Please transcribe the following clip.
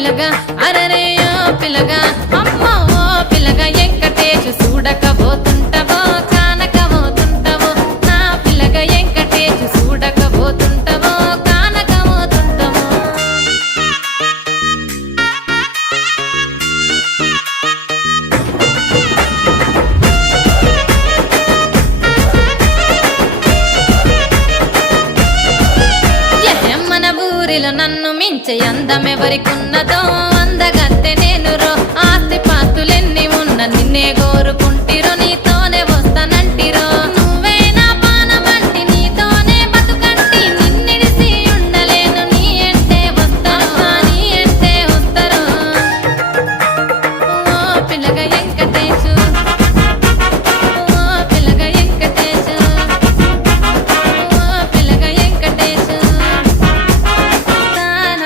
పిల్లగా అరరేయో పిల్లగా అమ్మో ఓ పిల్లగా వెంకటేష్ చూడకపోతుంటవో కానకపోతుంటవో నా పిల్లగా వెంకటేష్ చూడకపోతుంటవో కానకపోతుంటవో మన ఊరిలో నన్ను మించే అందమెవరికున్నదో అందగత్తె నేను రో ఆస్తి పాస్తులెన్ని ఉన్న నిన్నే కోరుకుంటిరో